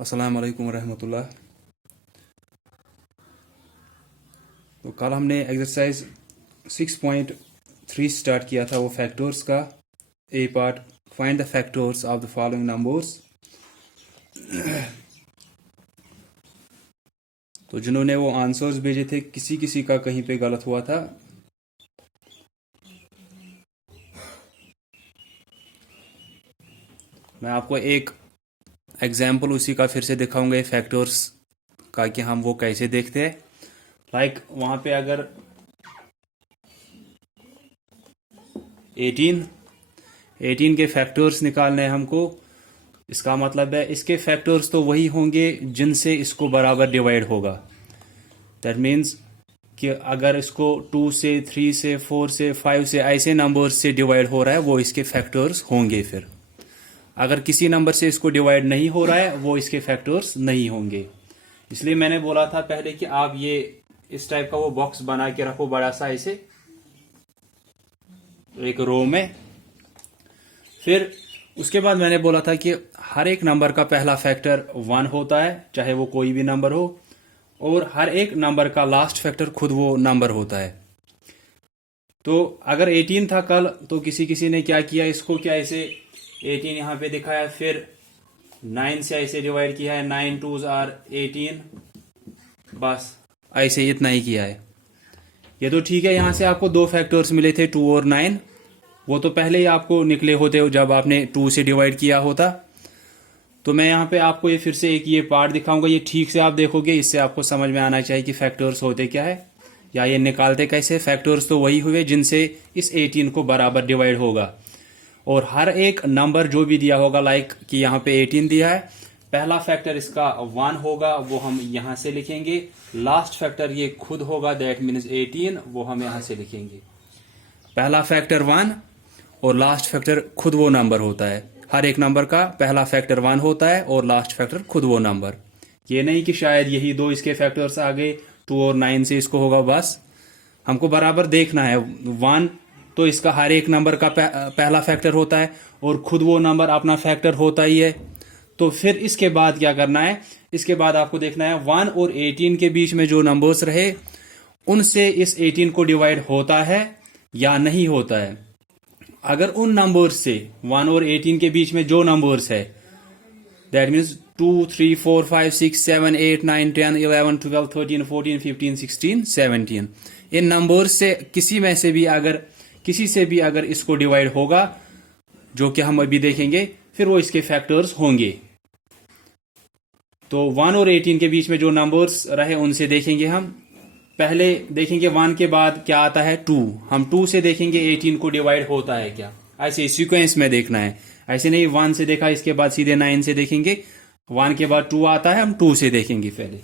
अस्सलाम वालेकुम रहमतुल्लाह। तो कल हमने एक्सरसाइज 6.3 स्टार्ट किया था, वो फैक्टर्स का a part. Find the factors of the following numbers. तो जिन्होंने वो आंसर्स भेजे थे, किसी किसी का कहीं पे गलत हुआ था। मैं आपको एक एग्जाम्पल उसी का फिर से दिखाऊंगा, फैक्टर्स का, कि हम वो कैसे देखते हैं। लाइक वहाँ पे अगर 18 के फैक्टर्स निकालने हैं हमको, इसका मतलब है इसके फैक्टर्स तो वही होंगे जिनसे इसको बराबर डिवाइड होगा। दैट मीन्स कि अगर इसको 2 से 3 से 4 से 5 से ऐसे नंबर्स से डिवाइड हो रहा है, वो इसके फैक्टर्स होंगे। फिर अगर किसी नंबर से इसको डिवाइड नहीं हो रहा है, वो इसके फैक्टर्स नहीं होंगे। इसलिए मैंने बोला था पहले कि आप ये इस टाइप का वो बॉक्स बना के रखो, बड़ा सा, ऐसे एक रो में। फिर उसके बाद मैंने बोला था कि हर एक नंबर का पहला फैक्टर 1 होता है, चाहे वो कोई भी नंबर हो, और हर एक नंबर का लास्ट फैक्टर खुद वो नंबर होता है। तो अगर 18 था कल, तो किसी किसी ने क्या किया, इसको क्या ऐसे 18 यहां पे दिखाया, फिर 9 से ऐसे डिवाइड किया है, 9 2s आर 18, बस ऐसे इतना ही किया है। ये तो ठीक है, यहां से आपको दो फैक्टर्स मिले थे, 2 और 9। वो तो पहले ही आपको निकले होते हो जब आपने 2 से डिवाइड किया होता। तो मैं यहाँ पे आपको ये फिर से एक ये पार्ट दिखाऊंगा, ये ठीक से आप देखोगे, इससे आपको समझ में आना चाहिए कि फैक्टर्स होते क्या है या ये निकालते कैसे। फैक्टर्स तो वही हुए जिनसे इस 18 को बराबर डिवाइड होगा, और हर एक नंबर जो भी दिया होगा, लाइक कि यहाँ पे 18 दिया है, पहला फैक्टर इसका 1 होगा, वो हम यहां से लिखेंगे। लास्ट फैक्टर ये खुद होगा, दैट मीन्स 18, वो हम यहां से लिखेंगे। पहला फैक्टर 1 और लास्ट फैक्टर खुद वो नंबर होता है। हर एक नंबर का पहला फैक्टर 1 होता है और लास्ट फैक्टर खुद वो नंबर। ये नहीं कि शायद यही दो इसके फैक्टर्स आ गए, 2 और 9 से इसको होगा, बस हमको बराबर देखना है। 1 तो इसका हर एक नंबर का पहला फैक्टर होता है और खुद वो नंबर अपना फैक्टर होता ही है। तो फिर इसके बाद क्या करना है, इसके बाद आपको देखना है 1 और 18 के बीच में जो नंबर्स रहे, उनसे इस 18 को डिवाइड होता है या नहीं होता है। अगर उन नंबर्स से 1 और 18 के बीच में जो नंबर्स है, दैट मीन्स 2 3 4 5 6 7 8 9 10 11 12 13 14 15 16 17, इन नंबर्स से किसी से भी अगर इसको डिवाइड होगा, जो कि हम अभी देखेंगे, फिर वो इसके फैक्टर्स होंगे। तो 1 और 18 के बीच में जो नंबर्स रहे, उनसे देखेंगे हम। पहले देखेंगे 1 के बाद क्या आता है, 2। हम 2 से देखेंगे 18 को डिवाइड होता है क्या, ऐसे सीक्वेंस में देखना है। ऐसे नहीं 1 से देखा, इसके बाद सीधे 9 से देखेंगे। 1 के बाद 2 आता है, हम 2 से देखेंगे पहले।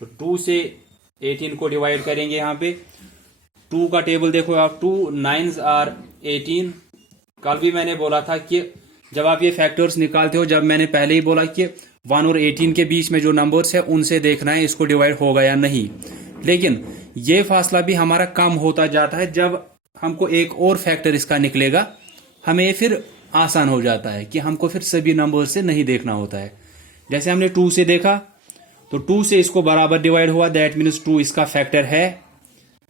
तो 2 से 18 को डिवाइड करेंगे। यहाँ पे 2 का टेबल देखो आप, 2 9s आर 18। कल भी मैंने बोला था कि जब आप ये फैक्टर्स निकालते हो, जब मैंने पहले ही बोला कि 1 और 18 के बीच में जो नंबर्स है, उनसे देखना है इसको डिवाइड होगा या नहीं। लेकिन ये फासला भी हमारा कम होता जाता है जब हमको एक और फैक्टर इसका निकलेगा। हमें फिर आसान हो जाता है कि हमको फिर सभी नंबर से नहीं देखना होता है। जैसे हमने 2 से देखा, तो 2 से इसको बराबर डिवाइड हुआ, दैट मीन्स 2 इसका फैक्टर है।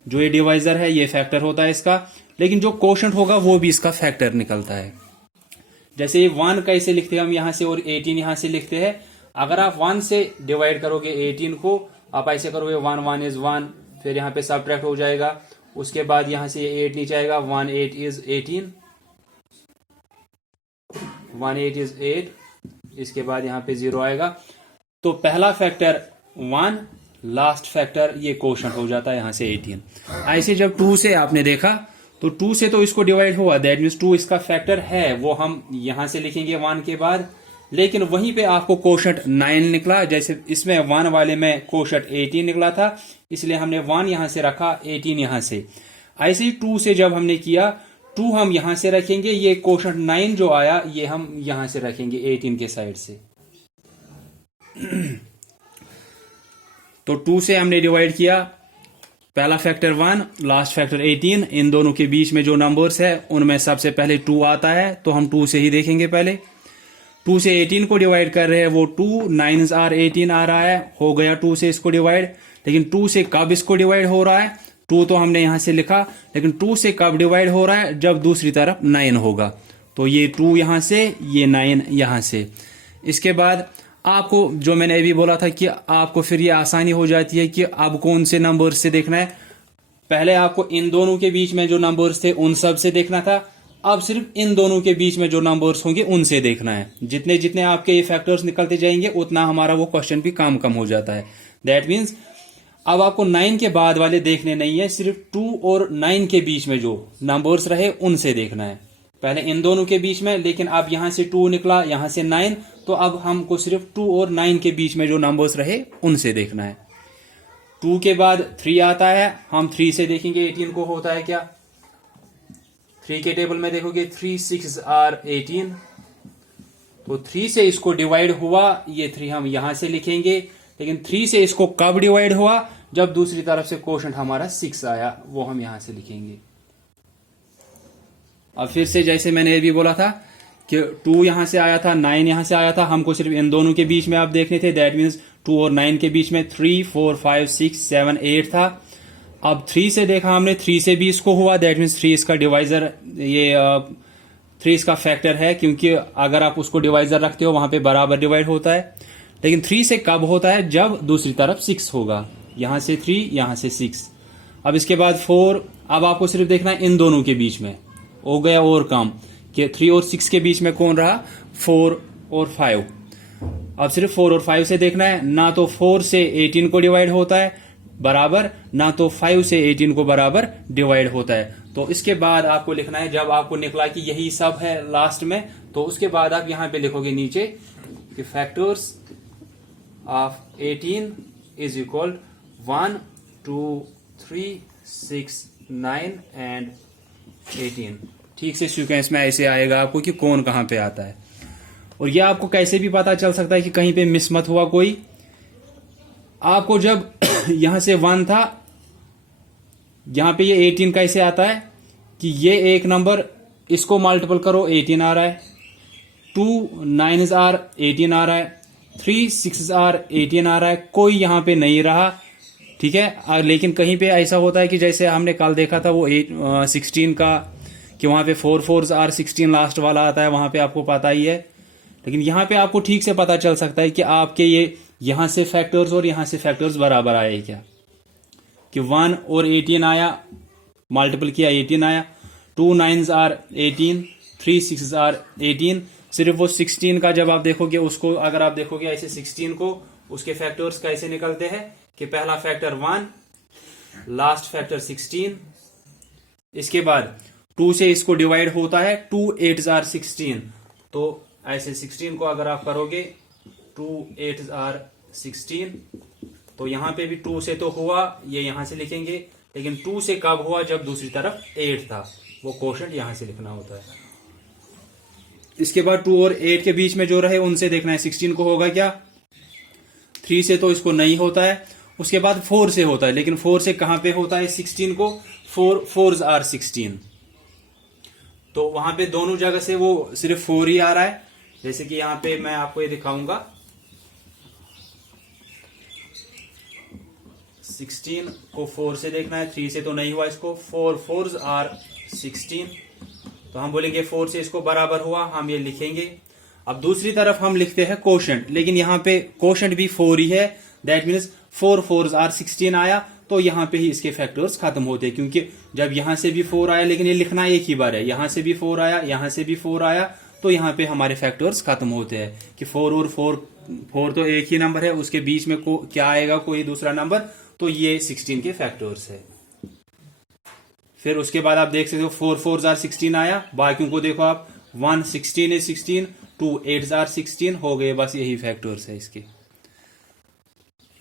जो ये डिवाइजर है, ये फैक्टर होता है इसका। लेकिन जो कोशेंट होगा, वो भी इसका फैक्टर निकलता है। जैसे ये 1 कैसे लिखते हैं हम यहां से, और 18 यहां से लिखते हैं। अगर आप 1 से डिवाइड करोगे 18 को, आप ऐसे करोगे 1 1 इज 1, फिर यहाँ पे सबट्रैक्ट हो जाएगा। उसके बाद यहां से 8 नीचे आएगा, 1 8 इज 18, 1 8 इज 8। इसके बाद यहाँ पे 0 आएगा। तो पहला फैक्टर 1, लास्ट फैक्टर ये कोशेंट हो जाता है यहाँ से 18। ऐसे जब 2 से आपने देखा, तो 2 से तो इसको डिवाइड हुआ, दैट मीन्स 2 इसका फैक्टर है, वो हम यहां से लिखेंगे 1 के बाद। लेकिन वहीं पे आपको कोशेंट 9 निकला, जैसे इसमें 1 वाले में कोशेंट 18 निकला था, इसलिए हमने 1 यहां से रखा, 18 यहां से। ऐसे ही 2 से जब हमने किया, 2 हम यहां से रखेंगे, ये कोशेंट 9 जो आया, ये हम यहां से रखेंगे 18 के साइड से। तो 2 से हमने डिवाइड किया, पहला फैक्टर 1, लास्ट फैक्टर 18। इन दोनों के बीच में जो नंबर्स है, उनमें सबसे पहले 2 आता है, तो हम 2 से ही देखेंगे पहले। 2 से 18 को डिवाइड कर रहे हैं, वो 2 9s आर 18 आ रहा है, हो गया 2 से इसको डिवाइड। लेकिन 2 से कब इसको डिवाइड हो रहा है, 2 तो हमने यहां से लिखा, लेकिन 2 से कब डिवाइड हो रहा है, जब दूसरी तरफ 9 होगा। तो ये 2 यहां से, ये 9 यहां से। इसके बाद आपको जो मैंने अभी बोला था कि आपको फिर ये आसानी हो जाती है कि अब कौन से नंबर से देखना है। पहले आपको इन दोनों के बीच में जो नंबर्स थे उन सब से देखना था, अब सिर्फ इन दोनों के बीच में जो नंबर्स होंगे उनसे देखना है। जितने जितने आपके ये फैक्टर्स निकलते जाएंगे उतना हमारा वो क्वेश्चन भी कम कम हो जाता है। दैट मीन्स अब आपको 9 के बाद वाले देखने नहीं है, सिर्फ 2 और 9 के बीच में जो नंबर्स रहे उनसे देखना है। पहले इन दोनों के बीच में, लेकिन अब यहां से 2 निकला, यहां से 9, तो अब हमको सिर्फ 2 और 9 के बीच में जो नंबर्स रहे उनसे देखना है। 2 के बाद 3 आता है, हम 3 से देखेंगे 18 को होता है क्या। 3 के टेबल में देखोगे 3 6 आर 18, तो 3 से इसको डिवाइड हुआ, ये 3 हम यहां से लिखेंगे। लेकिन 3 से इसको कब डिवाइड हुआ, जब दूसरी तरफ से क्वोशंट हमारा 6 आया, वो हम यहां से लिखेंगे। अब फिर से जैसे मैंने अभी बोला था कि 2 यहां से आया था, 9 यहां से आया था, हमको सिर्फ इन दोनों के बीच में आप देखने थे। दैट मीन्स 2 और 9 के बीच में 3 4 5 6 7 8 था। अब 3 से देखा हमने, 3 से भी इसको हुआ, दैट मीन्स 3 इसका डिवाइजर, ये 3 इसका फैक्टर है, क्योंकि अगर आप उसको डिवाइजर रखते हो वहां पे बराबर डिवाइड होता है। लेकिन 3 से कब होता है, जब दूसरी तरफ 6 होगा। यहां से 3, यहां से 6। अब इसके बाद 4, अब आपको सिर्फ देखना है इन दोनों के बीच में हो गया और काम कि 3 और 6 के बीच में कौन रहा, 4 और 5। अब सिर्फ 4 और 5 से देखना है, ना तो 4 से 18 को डिवाइड होता है बराबर, ना तो 5 से 18 को बराबर डिवाइड होता है। तो इसके बाद आपको लिखना है, जब आपको निकला कि यही सब है लास्ट में, तो उसके बाद आप यहां पे लिखोगे नीचे कि factors of 18 is equal 1 2 3 6 9 and 18। ठीक से सीक्वेंस में ऐसे आएगा आपको कि कौन कहां पे आता है। और यह आपको कैसे भी पता चल सकता है कि कहीं पे मिस मत हुआ कोई। आपको जब यहां से 1 था, यहां पे ये 18 कैसे आता है कि ये एक नंबर, इसको मल्टीपल करो, 18 आ रहा है। 2 9s आर 18 आ रहा है, 3 6s आर 18 आ रहा है, कोई यहां पे नहीं रहा। ठीक है, लेकिन कहीं पे ऐसा होता है कि जैसे हमने कल देखा था वो 16 का, कि वहां पे 4 4s आर 16 लास्ट वाला आता है, वहां पे आपको पता ही है। लेकिन यहां पे आपको ठीक से पता चल सकता है कि आपके ये यहां से फैक्टर्स और यहां से फैक्टर्स बराबर आए क्या, कि 1 और 18 आया, मल्टीपल किया 18 आया, 2 9s आर 18, 3 6s आर 18। सिर्फ वो 16 का जब आप देखोगे, उसको अगर आप देखोगे ऐसे 16 को, उसके फैक्टर्स कैसे निकलते हैं कि पहला फैक्टर 1, लास्ट फैक्टर 16, इसके बाद 2 से इसको डिवाइड होता है, 2 8s आर 16, तो ऐसे 16 को अगर आप करोगे 2 8s आर 16, तो यहां पे भी 2 से तो हुआ, ये यहां से लिखेंगे। लेकिन 2 से कब हुआ, जब दूसरी तरफ 8 था, वो क्वोशंट यहां से लिखना होता है। इसके बाद 2 और 8 के बीच में जो रहे उनसे देखना है। 16 को होगा क्या, 3 से तो इसको नहीं होता है, उसके बाद 4 से होता है, लेकिन 4 से कहां पे होता है 16 को, 4 4s आर 16, तो वहां पे दोनों जगह से वो सिर्फ 4 ही आ रहा है। जैसे कि यहां पे मैं आपको ये दिखाऊंगा, 16 को 4 से देखना है, 3 से तो नहीं हुआ इसको, 4 4s आर 16, तो हम बोलेंगे 4 से इसको बराबर हुआ, हम ये लिखेंगे। अब दूसरी तरफ हम लिखते हैं क्वोशंट, लेकिन यहां पे क्वोशंट भी 4 ही है। दैट मीन्स 4 4s आर 16 आया, तो यहां पे ही इसके फैक्टर्स खत्म होते हैं, क्योंकि जब यहां से भी 4 आया, लेकिन ये लिखना एक ही बार है, यहां से भी 4 आया, यहां से भी 4 आया, तो यहां पे हमारे फैक्टर्स खत्म होते हैं कि 4 और 4 तो एक ही नंबर है, उसके बीच में क्या आएगा, कोई दूसरा नंबर, तो ये 16 के फैक्टर्स है। फिर उसके बाद आप देख सकते हो 4 4s आर 16 आया, बाकियों को देखो आप, 1 16 is 16, 2 8s आर 16 हो गए, बस यही फैक्टर्स है इसके।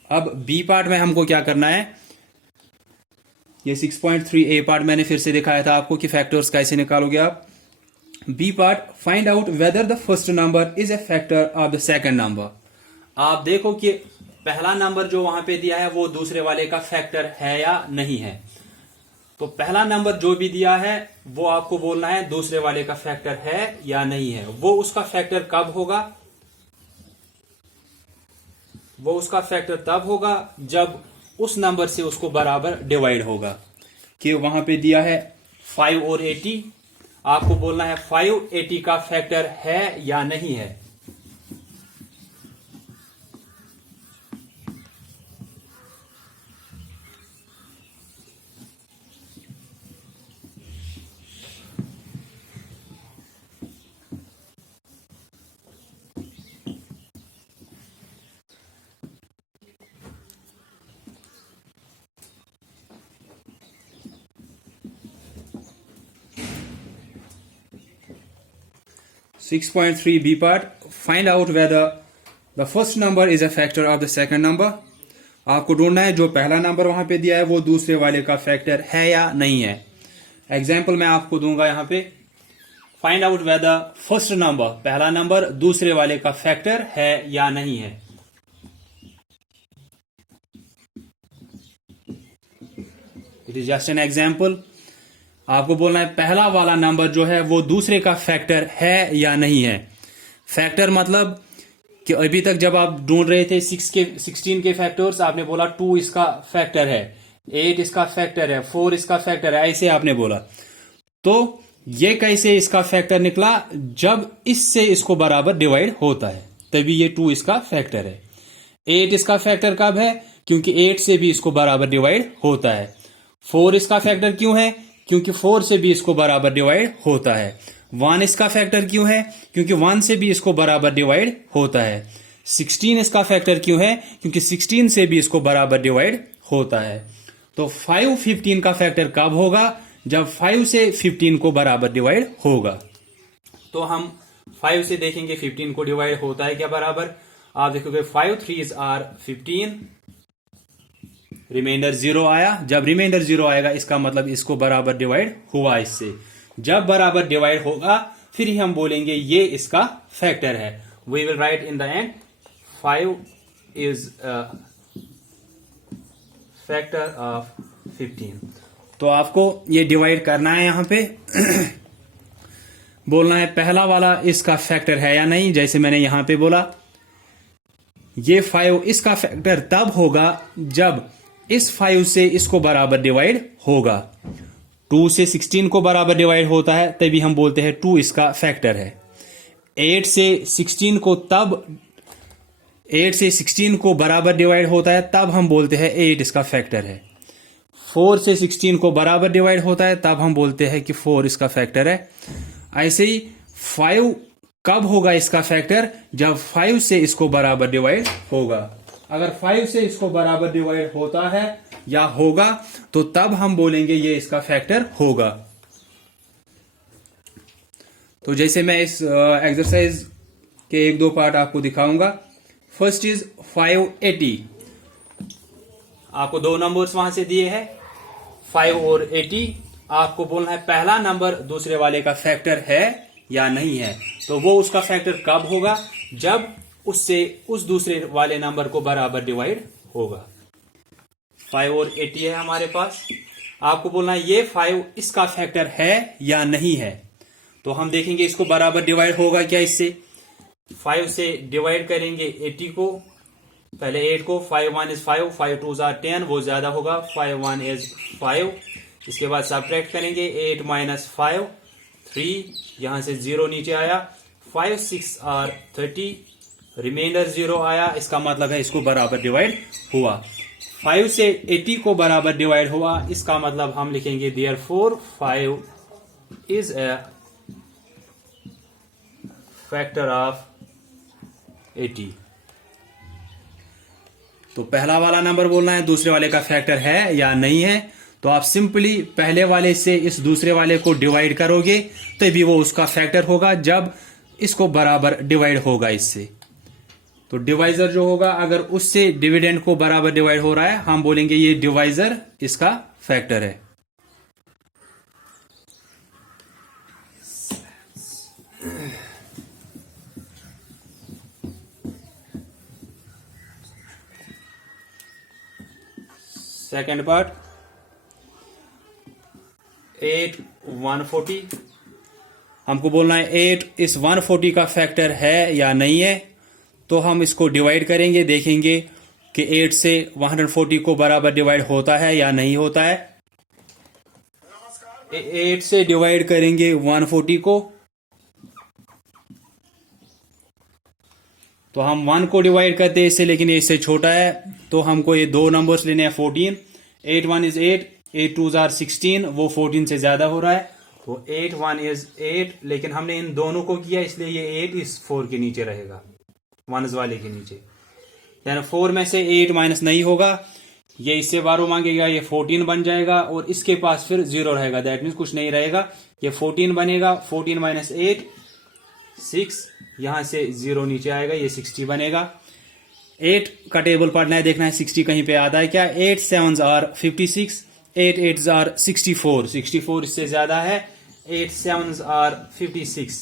अब बी पार्ट में हमको क्या करना है, ये 6.3 ए पार्ट मैंने फिर से दिखाया था आपको कि फैक्टर्स कैसे निकालोगे आप। B part, find out whether the first number is a factor of the second number. आप देखो कि पहला नंबर जो वहां पे दिया है वो दूसरे वाले का फैक्टर है या नहीं है। तो पहला नंबर जो भी दिया है वो आपको बोलना है दूसरे वाले का फैक्टर है या नहीं है। वो उसका फैक्टर कब होगा, वो उसका फैक्टर तब होगा जब उस नंबर से उसको बराबर डिवाइड होगा। कि वहां पे दिया है 5 और 80, आपको बोलना है 5 80 का फैक्टर है या नहीं है। Six point three B part. Find out whether the first number is a factor of the second number. आपको ढूंढना है जो पहला नंबर वहां पे दिया है वो दूसरे वाले का फैक्टर है या नहीं है। एग्जाम्पल मैं आपको दूंगा यहां पे, find out weather first number, पहला नंबर दूसरे वाले का फैक्टर है या नहीं है। It is just an example. आपको बोलना है पहला वाला नंबर जो है वो दूसरे का फैक्टर है या नहीं है। फैक्टर मतलब कि अभी तक जब आप ढूंढ रहे थे 16 के फैक्टर्स, आपने बोला 2 इसका फैक्टर है, 8 इसका फैक्टर है, 4 इसका फैक्टर है, ऐसे आपने बोला। तो ये कैसे इसका फैक्टर निकला? जब इससे इसको बराबर डिवाइड होता है तभी ये 2 इसका फैक्टर है। 8 इसका फैक्टर कब है? क्योंकि 8 से भी इसको बराबर डिवाइड होता है। 4 इसका फैक्टर क्यों है? क्योंकि 4 से भी इसको बराबर डिवाइड होता है। 1 इसका फैक्टर क्यों है? क्योंकि 1 से भी इसको बराबर डिवाइड होता है। 16 इसका फैक्टर क्यों है? क्योंकि 16 से भी इसको बराबर डिवाइड होता है। तो 5 15 का फैक्टर कब होगा? जब 5 से 15 को बराबर डिवाइड होगा। तो हम 5 से देखेंगे 15 को डिवाइड होता है क्या बराबर। आप देखोगे 5 3s आर 15, रिमाइंडर 0 आया। जब रिमाइंडर 0 आएगा इसका मतलब इसको बराबर डिवाइड हुआ इससे। जब बराबर डिवाइड होगा फिर ही हम बोलेंगे ये इसका फैक्टर है। We will write in the end 5 is factor of 15। तो आपको ये डिवाइड करना है यहां पे बोलना है पहला वाला इसका फैक्टर है या नहीं। जैसे मैंने यहां पे बोला ये 5 इसका फैक्टर तब होगा जब इस 5 से इसको बराबर डिवाइड होगा। 2 से 16 को बराबर डिवाइड होता है तभी हम बोलते हैं 2 इसका फैक्टर है। 8 से 16 को बराबर डिवाइड होता है तब हम बोलते हैं 8 इसका फैक्टर है। 4 से 16 को बराबर डिवाइड होता है तब हम बोलते हैं कि 4 इसका फैक्टर है। ऐसे ही 5 कब होगा इसका फैक्टर? जब 5 से इसको बराबर डिवाइड होगा। अगर 5 से इसको बराबर डिवाइड होता है या होगा तो तब हम बोलेंगे ये इसका फैक्टर होगा। तो जैसे मैं इस एक्सरसाइज के 1-2 पार्ट आपको दिखाऊंगा। First is 580। आपको 2 नंबर्स वहां से दिए हैं 5 और 80। आपको बोलना है पहला नंबर दूसरे वाले का फैक्टर है या नहीं है। तो वो उसका फैक्टर कब होगा? जब उससे उस दूसरे वाले नंबर को बराबर डिवाइड होगा। 5 और 80 है हमारे पास। आपको बोलना है ये 5 इसका फैक्टर है या नहीं है। तो हम देखेंगे इसको बराबर डिवाइड होगा क्या इससे। 5 से डिवाइड करेंगे 80 को, पहले 8 को। 5 1 इज 5, 5 2 आर 10, वो ज्यादा होगा। 5 1 इज 5। इसके बाद सब्ट्रैक्ट करेंगे 8 माइनस 5 3, यहां से 0 नीचे आया। 5 6 आर 30, रिमाइंडर 0 आया। इसका मतलब है इसको बराबर डिवाइड हुआ। 5 से 80 को बराबर डिवाइड हुआ, इसका मतलब हम लिखेंगे therefore 5 is a factor of 80। तो पहला वाला नंबर बोलना है दूसरे वाले का फैक्टर है या नहीं है। तो आप सिंपली पहले वाले से इस दूसरे वाले को डिवाइड करोगे तभी वो उसका फैक्टर होगा जब इसको बराबर डिवाइड होगा इससे। तो डिवाइजर जो होगा, अगर उससे डिविडेंड को बराबर डिवाइड हो रहा है हम बोलेंगे ये डिवाइजर इसका फैक्टर है। Second part 8 140। हमको बोलना है 8 इस 140 का फैक्टर है या नहीं है। तो हम इसको डिवाइड करेंगे, देखेंगे कि 8 से 140 को बराबर डिवाइड होता है या नहीं होता है। 8 से डिवाइड करेंगे 140 को, तो हम 1 को डिवाइड करते हैं इससे, लेकिन ये इससे छोटा है, तो हमको ये दो नंबर्स लेने हैं 14। 8 1 इज 8, 8 2 आर 16, वो 14 से ज्यादा हो रहा है, तो 8 1 इज 8, लेकिन हमने इन दोनों को किया इसलिए ये 8 इस 4 के नीचे रहेगा, वनस वाले के नीचे, यानी 4 में से 8 माइनस नहीं होगा, ये इससे 12 मांगेगा, ये 14 बन जाएगा, और इसके पास फिर 0 रहेगा, दैट मीन्स कुछ नहीं रहेगा, ये 14 बनेगा, 14 माइनस 8 6, यहां से 0 नीचे आएगा, ये 60 बनेगा। 8 का टेबल पढ़ना है, देखना है 60 कहीं पे आता है क्या। 8 7s आर 56, 8 8s आर 64, 64 इससे ज्यादा है, 8 7s आर 56,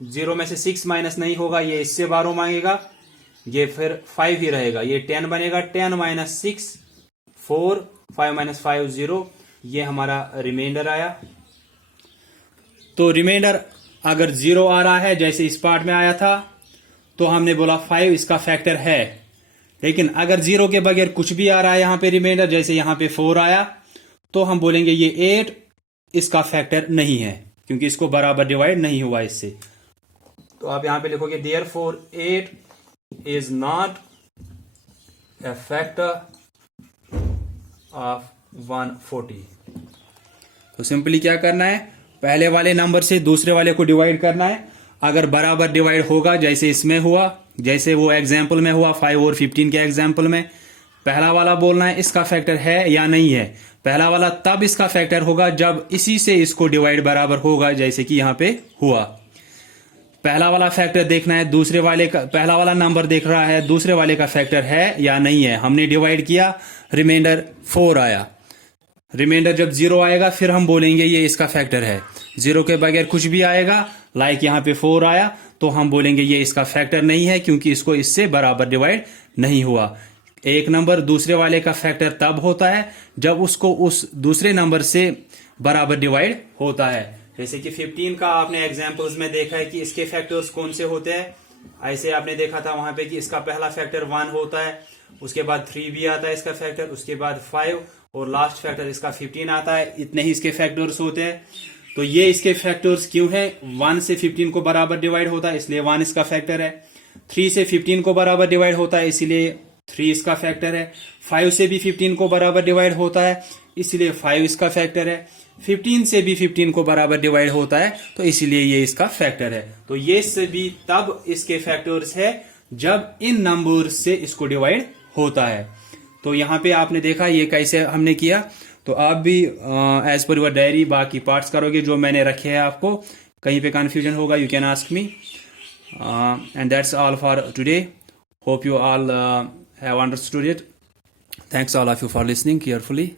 0 में से 6 माइनस नहीं होगा, ये इससे 12 मांगेगा, ये फिर 5 ही रहेगा, ये 10 बनेगा, 10 माइनस 6 4, 5 माइनस 5 0, ये हमारा रिमाइंडर आया। तो रिमाइंडर अगर 0 आ रहा है जैसे इस पार्ट में आया था, तो हमने बोला 5 इसका फैक्टर है, लेकिन अगर 0 के बगैर कुछ भी आ रहा है यहां पे रिमाइंडर, जैसे यहां पे 4 आया, तो हम बोलेंगे ये 8 इसका फैक्टर नहीं है, क्योंकि इसको बराबर डिवाइड नहीं हुआ इससे। तो आप यहां पे लिखोगे therefore 8 is not a factor of 140। तो सिंपली क्या करना है, पहले वाले नंबर से दूसरे वाले को डिवाइड करना है, अगर बराबर डिवाइड होगा जैसे इसमें हुआ, जैसे वो एग्जाम्पल में हुआ 5 और 15 के एग्जाम्पल में, पहला वाला बोलना है इसका फैक्टर है या नहीं है। पहला वाला तब इसका फैक्टर होगा जब इसी से इसको डिवाइड बराबर होगा, जैसे कि यहां पे हुआ। पहला वाला फैक्टर देखना है, दूसरे वाले का, पहला वाला नंबर देख रहा है दूसरे वाले का फैक्टर है या नहीं है। हमने डिवाइड किया, रिमाइंडर 4 आया, रिमाइंडर जब 0 आएगा फिर हम बोलेंगे ये इसका फैक्टर है। 0 के बगैर कुछ भी आएगा, लाइक यहां पे 4 आया, तो हम बोलेंगे ये इसका फैक्टर नहीं है, क्योंकि इसको इससे बराबर डिवाइड नहीं हुआ। एक नंबर दूसरे वाले का फैक्टर तब होता है जब उसको उस दूसरे नंबर से बराबर डिवाइड होता है। जैसे कि 15 का आपने एग्जाम्पल्स में देखा है कि इसके फैक्टर्स कौन से होते हैं। ऐसे आपने देखा था वहां पे कि इसका पहला फैक्टर 1 होता है, उसके बाद 3 भी आता है इसका फैक्टर, उसके बाद 5 और लास्ट फैक्टर इसका 15 आता है। इतने ही इसके फैक्टर्स होते हैं। तो ये इसके फैक्टर्स क्यों है, 1 से 15 को बराबर डिवाइड होता है इसलिए 1 इसका फैक्टर है, 3 से 15 को बराबर डिवाइड होता है इसलिए 3 इसका फैक्टर है, 5 से भी 15 को बराबर डिवाइड होता है इसलिए 5 इसका फैक्टर है, 15 से भी 15 को बराबर डिवाइड होता है तो इसलिए ये इसका फैक्टर है। तो ये सभी तब इसके फैक्टर्स है जब इन नंबर से इसको डिवाइड होता है। तो यहाँ पे आपने देखा ये कैसे हमने किया। तो आप भी एज पर योर डायरी बाकी पार्ट्स करोगे जो मैंने रखे हैं। आपको कहीं पे कंफ्यूजन होगा, you can ask me, and that's all for today. Hope you all have understood it. Thanks all of you for listening carefully.